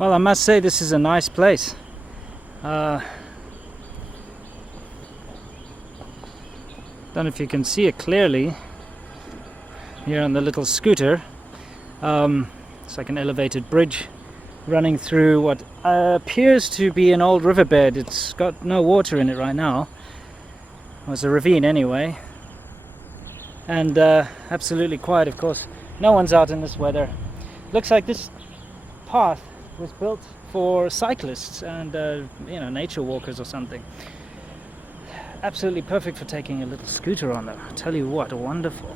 Well, I must say this is a nice place. Don't know if you can see it clearly here on the little scooter. It's like an elevated bridge running through what appears to be an old riverbed. It's got no water in it right now. Well, it's a ravine anyway. And absolutely quiet, of course. No one's out in this weather. Looks like this path was built for cyclists and nature walkers or something. Absolutely perfect for taking a little scooter on, though. I tell you what, wonderful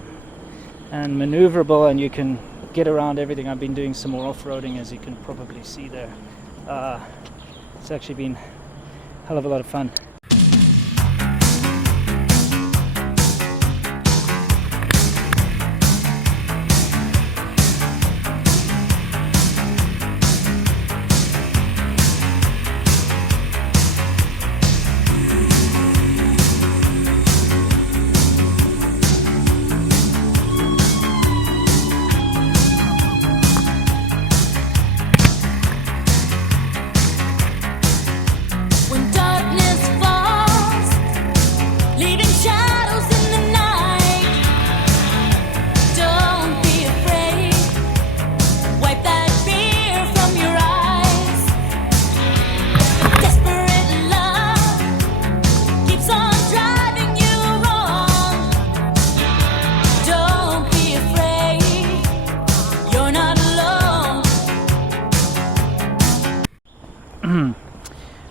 and maneuverable, and you can get around everything. I've been doing some more off-roading, as you can probably see there. It's actually been a hell of a lot of fun.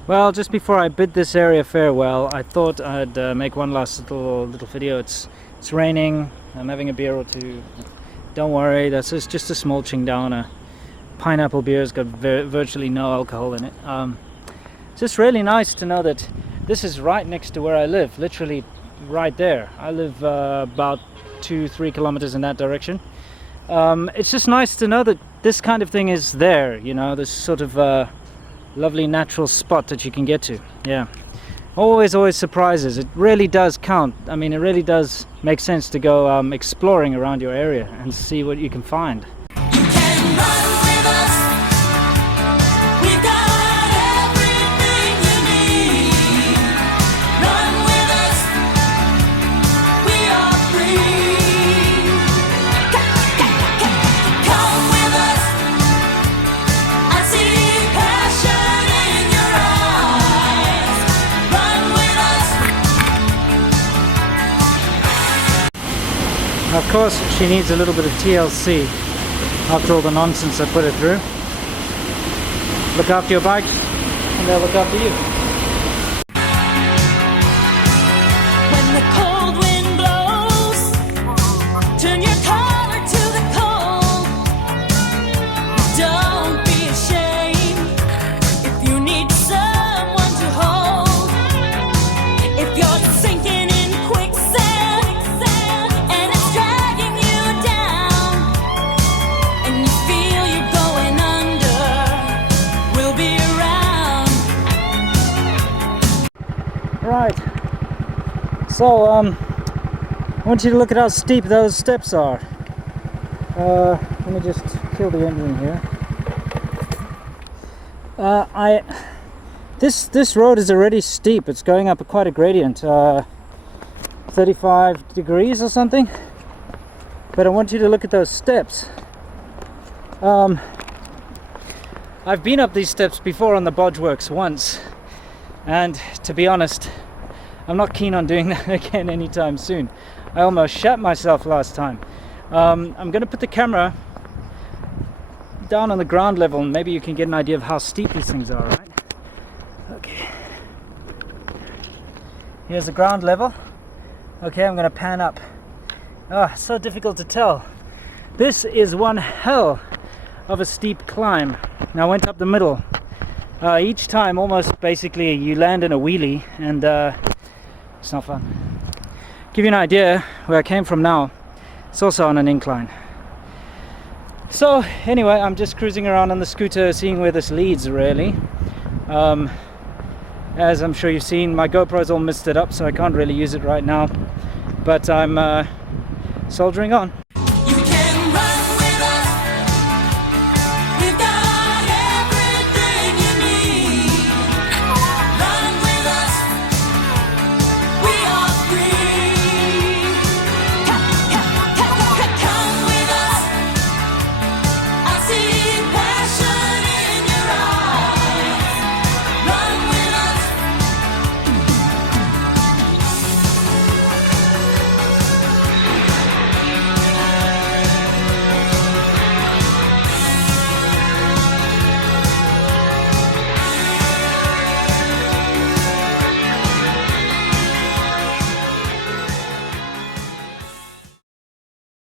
Well, just before I bid this area farewell, I thought I'd make one last little video. It's raining. I'm having a beer or two. Don't worry, that's just a small Qingdao. Pineapple beer has got virtually no alcohol in it. It's just really nice to know that this is right next to where I live, literally right there. I live about 2-3 kilometers in that direction. It's just nice to know that this kind of thing is there, this sort of lovely natural spot that you can get to. Yeah, always surprises. It really does count. I mean, it really does make sense to go exploring around your area and see what you can find. Of course, she needs a little bit of TLC after all the nonsense I put her through. Look after your bikes, and they'll look after you. When the cold wind blows, turn your collar to the cold. Don't be ashamed if you need someone to hold. If you're sinking in quicksand, right, so I want you to look at how steep those steps are. Let me just kill the engine here. This road is already steep. It's going up quite a gradient, 35 degrees or something. But I want you to look at those steps. I've been up these steps before on the Bodge Works once, and to be honest, I'm not keen on doing that again anytime soon. I almost shat myself last time. I'm going to put the camera down on the ground level, and maybe you can get an idea of how steep these things are, right? Okay. Here's the ground level. Okay, I'm going to pan up. Oh, it's so difficult to tell. This is one hell of a steep climb. Now I went up the middle. Each time, almost basically, you land in a wheelie, and it's not fun. Give you an idea where I came from now. It's also on an incline. So anyway, I'm just cruising around on the scooter, seeing where this leads, really. As I'm sure you've seen, my GoPro's all misted up, so I can't really use it right now. But I'm soldiering on.